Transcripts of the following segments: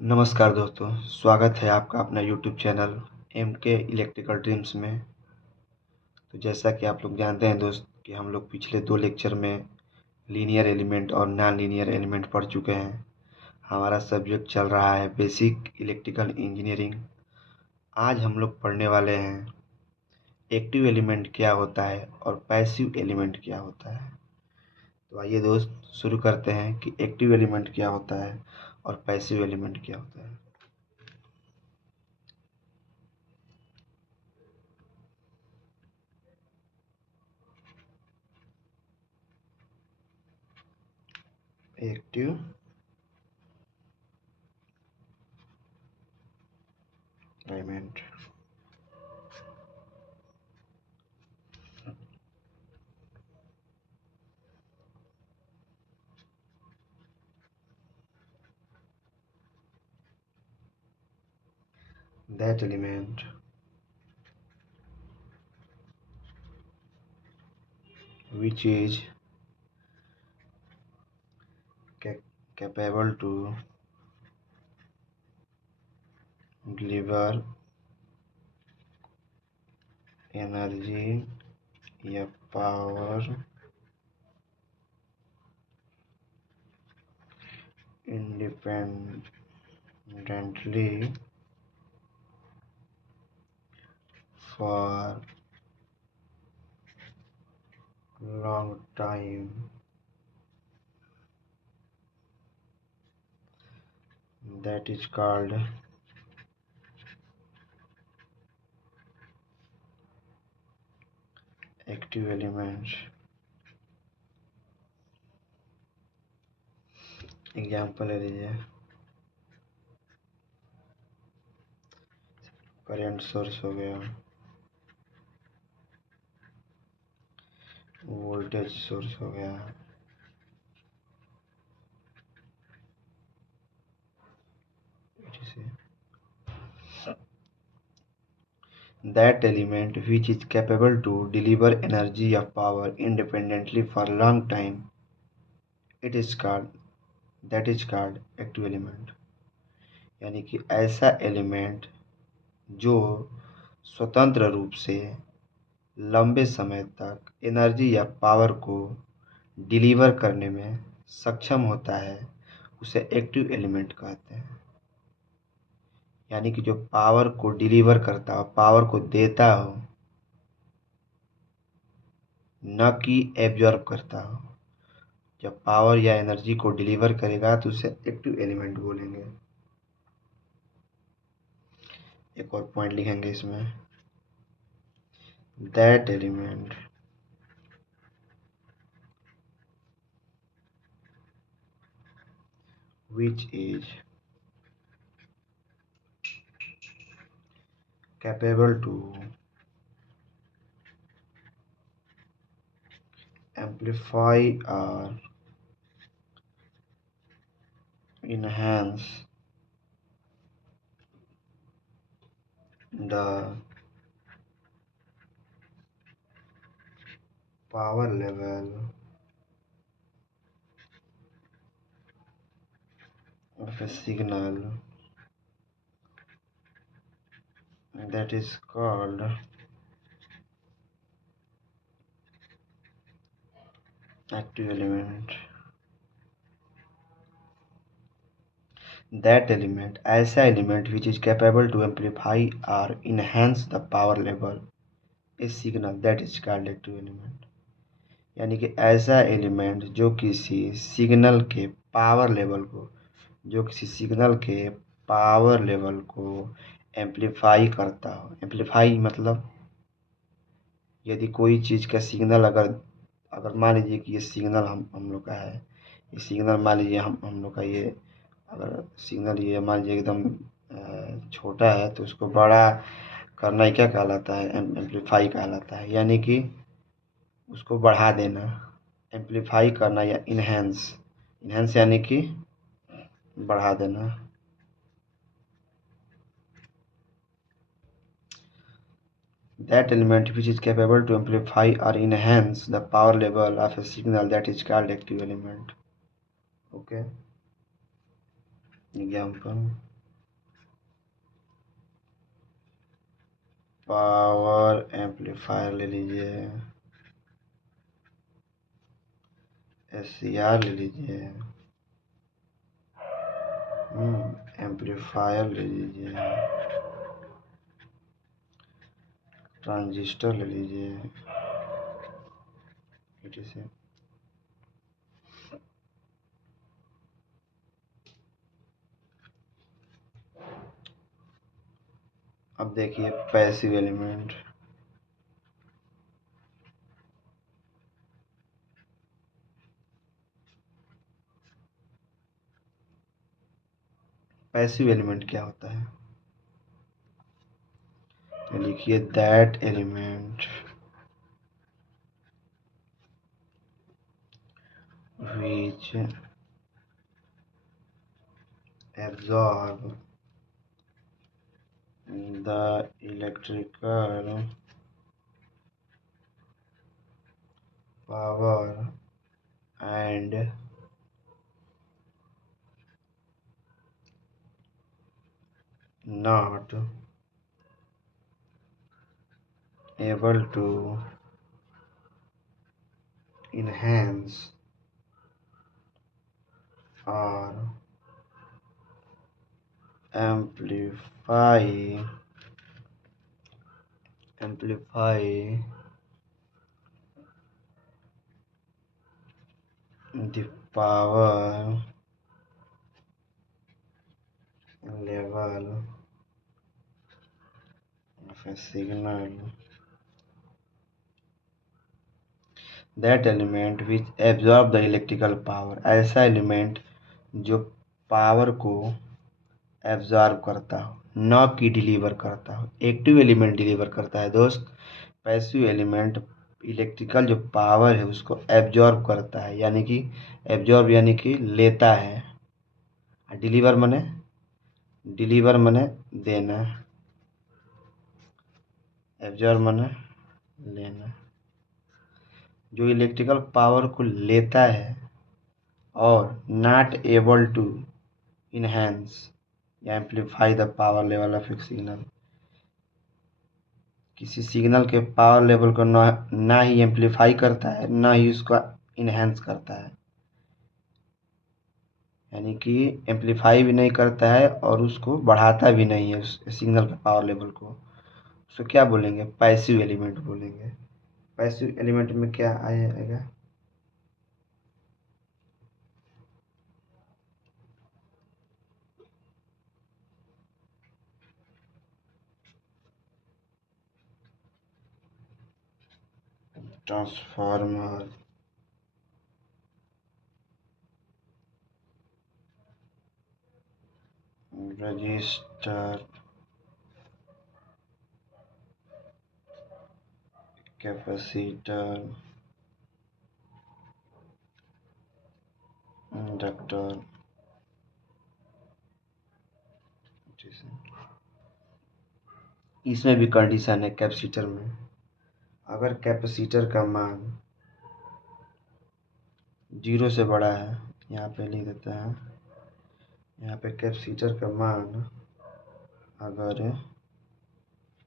नमस्कार दोस्तों, स्वागत है आपका अपना यूट्यूब चैनल एम के इलेक्ट्रिकल ड्रीम्स में। तो जैसा कि आप लोग जानते हैं दोस्त कि हम लोग पिछले 2 लेक्चर में लीनियर एलिमेंट और नॉन लीनियर एलिमेंट पढ़ चुके हैं। हमारा सब्जेक्ट चल रहा है बेसिक इलेक्ट्रिकल इंजीनियरिंग। आज हम लोग पढ़ने वाले हैं एक्टिव एलिमेंट क्या होता है और पैसिव एलिमेंट क्या होता है। तो आइए दोस्त शुरू करते हैं कि एक्टिव एलिमेंट क्या होता है और पैसिव एलिमेंट क्या होता है। Active element that element which is capable to deliver energy या power independently for long time, that is called active elements. Example ले लीजिए, करंट सोर्स हो गया, वोल्टेज सोर्स हो गया, that element which is capable to deliver energy of power independently for long time, it is called that is called active element। यानी कि ऐसा element जो स्वतंत्र रूप से लंबे समय तक एनर्जी या पावर को डिलीवर करने में सक्षम होता है, उसे एक्टिव एलिमेंट कहते हैं। यानी कि जो पावर को डिलीवर करता हो, पावर को देता हो, न कि एब्जॉर्ब करता हो। जब पावर या एनर्जी को डिलीवर करेगा तो उसे एक्टिव एलिमेंट बोलेंगे। एक और पॉइंट लिखेंगे इसमें, that element which is capable to amplify or enhance the power level of a signal, that is called active element। that element ऐसा element which is capable to amplify or enhance the power level a signal, that is called active element। यानी कि ऐसा element जो किसी signal के power को amplify करता हो। एम्पलीफाई मतलब यदि कोई चीज़ का सिग्नल अगर मान लीजिए कि ये सिग्नल हम लोग का है, ये सिग्नल मान लीजिए हम लोग का ये अगर सिग्नल ये मान लीजिए एकदम छोटा है तो उसको बड़ा करना ही क्या कहलाता है, एम्पलीफाई कहलाता है। यानी कि उसको बढ़ा देना, एम्पलीफाई करना या इन्हेंस यानी कि बढ़ा देना। that element which is capable to amplify or enhance the power level of a signal, that is called active element। Okay, example, power amplifier ले लीजिए, SCR ले लीजिए, एम्पलीफायर ले लीजिए, ट्रांजिस्टर ले लीजिए, etc। अब देखिए पैसिव एलिमेंट। पैसिव एलिमेंट क्या होता है? लिखिए that element which absorb the electrical power and not able to enhance or amplify the power level of a signal, that element which absorb the electrical power, ऐसा element जो power को absorb करता हो, न कि डिलीवर करता हो। Active element deliver करता है दोस्त, पैसिव एलिमेंट इलेक्ट्रिकल जो पावर है उसको एब्जॉर्ब करता है, यानी कि लेता है। डिलीवर मने देना, एब्जॉर्ब मने लेना। जो इलेक्ट्रिकल पावर को लेता है और नॉट एबल टू इनहेंस या amplify the power level of A signal, किसी सिग्नल के पावर लेवल को ना ही एम्पलीफाई करता है, ना ही उसको इनहेंस करता है, यानी कि एम्पलीफाई भी नहीं करता है और उसको बढ़ाता भी नहीं है उस सिग्नल के पावर लेवल को। उसको क्या बोलेंगे? पैसिव एलिमेंट बोलेंगे। पैसिव एलिमेंट में क्या आएगा? Transformer, register, capacitor, inductor. इसमें भी कंडीशन है कैपेसिटर में। अगर कैपेसिटर का मान 0 से बड़ा है, यहाँ पे लिख देते हैं, यहाँ पे कैपेसिटर का मान अगर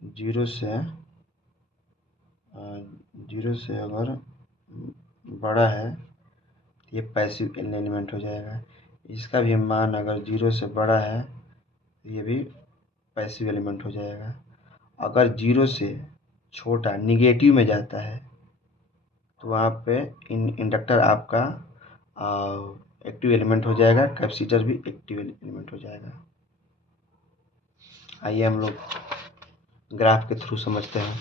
0 से अगर बड़ा है तो ये पैसिव एलिमेंट हो जाएगा। इसका भी मान अगर 0 से बड़ा है तो ये भी पैसिव एलिमेंट हो जाएगा। अगर 0 से छोटा निगेटिव में जाता है तो वहाँ पे इंडक्टर आपका एक्टिव एलिमेंट हो जाएगा, कैपेसिटर भी एक्टिव एलिमेंट हो जाएगा। आइए हम लोग ग्राफ के थ्रू समझते हैं।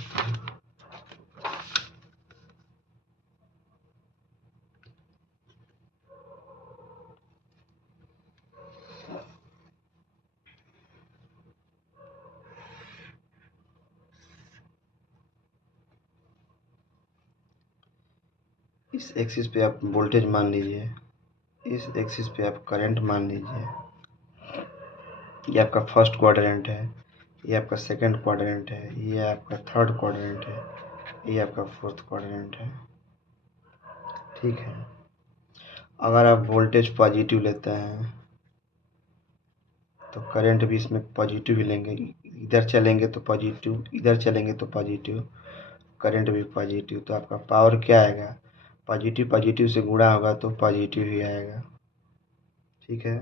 इस एक्सिस पे आप वोल्टेज मान लीजिए, इस एक्सिस पे आप करंट मान लीजिए। ये आपका फर्स्ट क्वाड्रेंट है, ये आपका सेकंड क्वाड्रेंट है, ये आपका थर्ड क्वाड्रेंट है, ये आपका फोर्थ क्वाड्रेंट है। ठीक है। अगर आप वोल्टेज पॉजिटिव लेते हैं तो करंट भी इसमें पॉजिटिव ही लेंगे, इधर चलेंगे तो पॉजिटिव, इधर चलेंगे तो पॉजिटिव, करंट भी पॉजिटिव, तो आपका पावर क्या आएगा, पॉजिटिव पॉजिटिव से गुणा होगा तो पॉजिटिव ही आएगा। ठीक है,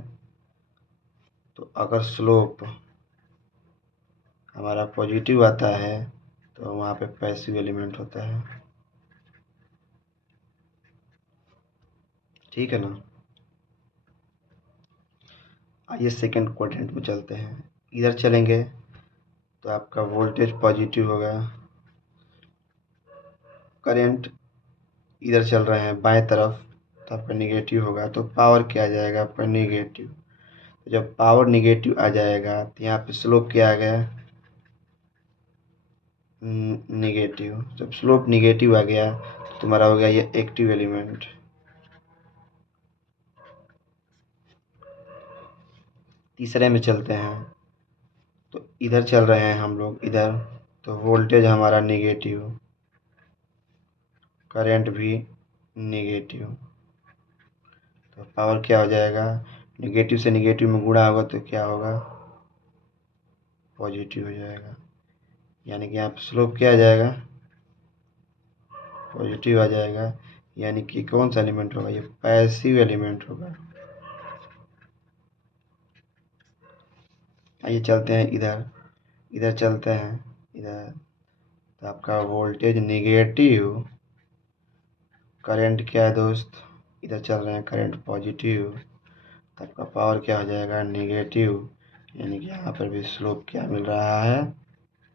तो अगर स्लोप हमारा पॉजिटिव आता है तो वहाँ पे पैसिव एलिमेंट होता है। ठीक है ना। आइए सेकंड क्वाड्रेंट में चलते हैं। इधर चलेंगे तो आपका वोल्टेज पॉजिटिव होगा, करंट इधर चल रहे हैं बाएं तरफ तो आपका निगेटिव होगा, तो पावर क्या आ जाएगा आपका निगेटिव। तो जब पावर निगेटिव आ जाएगा तो यहाँ पे स्लोप क्या आ गया, निगेटिव। जब स्लोप निगेटिव आ गया तो तुम्हारा हो गया ये एक्टिव एलिमेंट। तीसरे में चलते हैं, तो इधर चल रहे हैं हम लोग इधर, तो वोल्टेज हमारा निगेटिव, करंट भी निगेटिव, तो पावर क्या हो जाएगा, निगेटिव से निगेटिव में गुणा होगा तो क्या होगा, पॉजिटिव हो जाएगा। यानी कि यहाँ पे स्लोप क्या आ जाएगा, पॉजिटिव आ जाएगा। यानी कि कौन सा एलिमेंट होगा, ये पैसिव एलिमेंट होगा। आइए चलते हैं इधर, इधर चलते हैं इधर, तो आपका वोल्टेज निगेटिव, करंट क्या है दोस्त, इधर चल रहे हैं करंट पॉजिटिव, तो आपका पावर क्या हो जाएगा निगेटिव। यानी कि यहाँ पर भी स्लोप क्या मिल रहा है,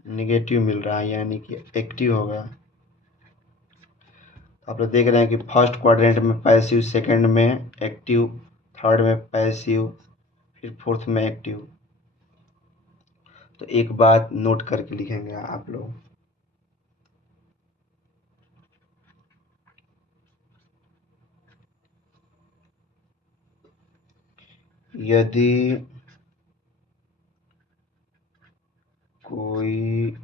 निगेटिव मिल रहा है, यानी कि एक्टिव होगा। आप लोग देख रहे हैं कि फर्स्ट क्वाड्रेंट में पैसिव, सेकंड में एक्टिव, थर्ड में पैसिव, फिर फोर्थ में एक्टिव। तो एक बात नोट करके लिखेंगे आप लोग, यदि कोई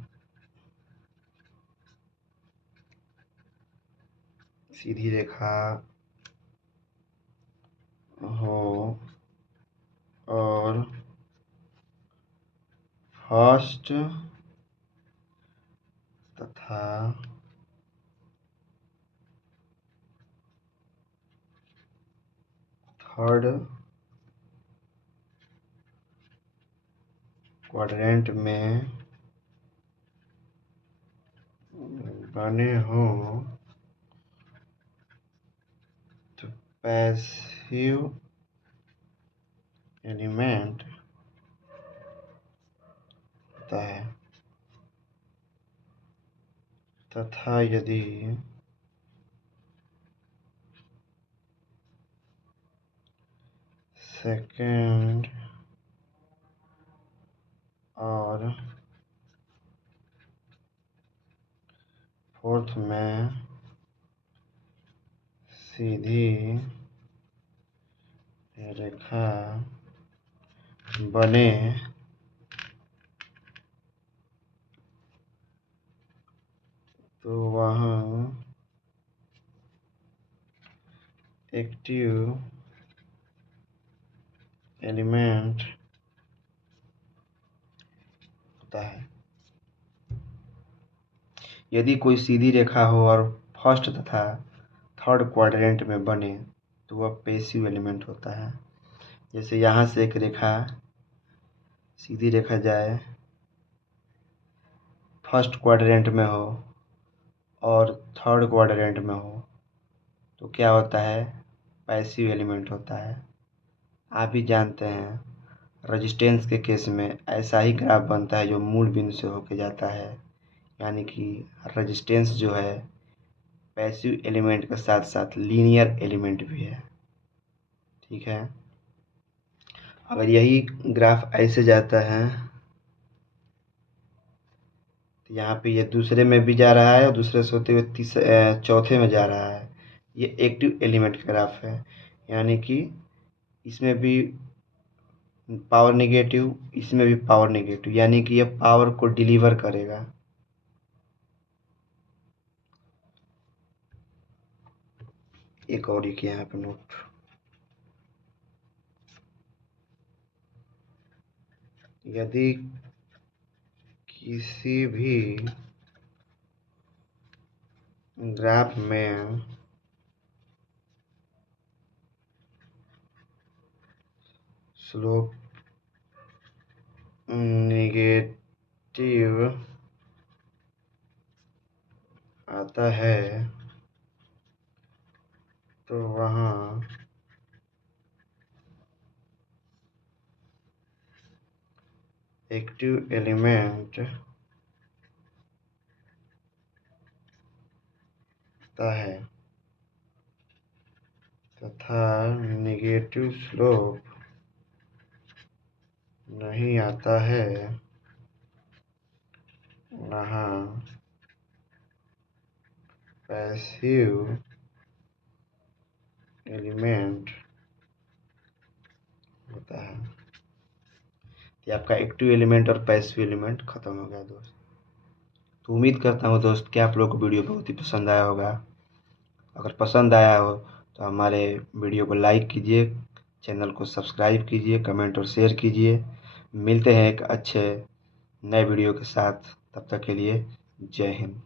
सीधी रेखा हो और फर्स्ट तथा थर्ड क्वाड्रेंट में बने हो तो पैसिव एलिमेंट होता है, तथा यदि सेकंड और फोर्थ में सीधी रेखा बने तो वहाँ एक्टिव एलिमेंट होता है। यदि कोई सीधी रेखा हो और फर्स्ट तथा थर्ड क्वाड्रेंट में बने तो वह पैसिव एलिमेंट होता है। जैसे यहाँ से एक रेखा, सीधी रेखा जाए, फर्स्ट क्वाड्रेंट में हो और थर्ड क्वाड्रेंट में हो तो क्या होता है, पैसिव एलिमेंट होता है। आप भी जानते हैं रेजिस्टेंस के केस में ऐसा ही ग्राफ बनता है जो मूल बिंदु से होके जाता है, यानी कि रेजिस्टेंस जो है पैसिव एलिमेंट के साथ साथ लीनियर एलिमेंट भी है। ठीक है, अगर यही ग्राफ ऐसे जाता है तो यहाँ पे ये दूसरे में भी जा रहा है और दूसरे से होते हुए चौथे में जा रहा है। ये एक्टिव एलिमेंट का ग्राफ है, यानी कि इसमें भी पावर नेगेटिव, इसमें भी पावर नेगेटिव, यानी कि ये पावर को डिलीवर करेगा। एक और लिखिए यहाँ पे नोट, यदि किसी भी ग्राफ में स्लोप नेगेटिव आता है तो वहाँ एक्टिव एलिमेंट आता है तथा नेगेटिव स्लोप नहीं आता है, वहाँ पैसिव एलिमेंट होता है। ये आपका एक्टिव एलिमेंट और पैसिव एलिमेंट खत्म हो गया दोस्त। तो उम्मीद करता हूँ दोस्त कि आप लोग को वीडियो बहुत ही पसंद आया होगा। अगर पसंद आया हो तो हमारे वीडियो को लाइक कीजिए, चैनल को सब्सक्राइब कीजिए, कमेंट और शेयर कीजिए। मिलते हैं एक अच्छे नए वीडियो के साथ, तब तक के लिए जय हिंद।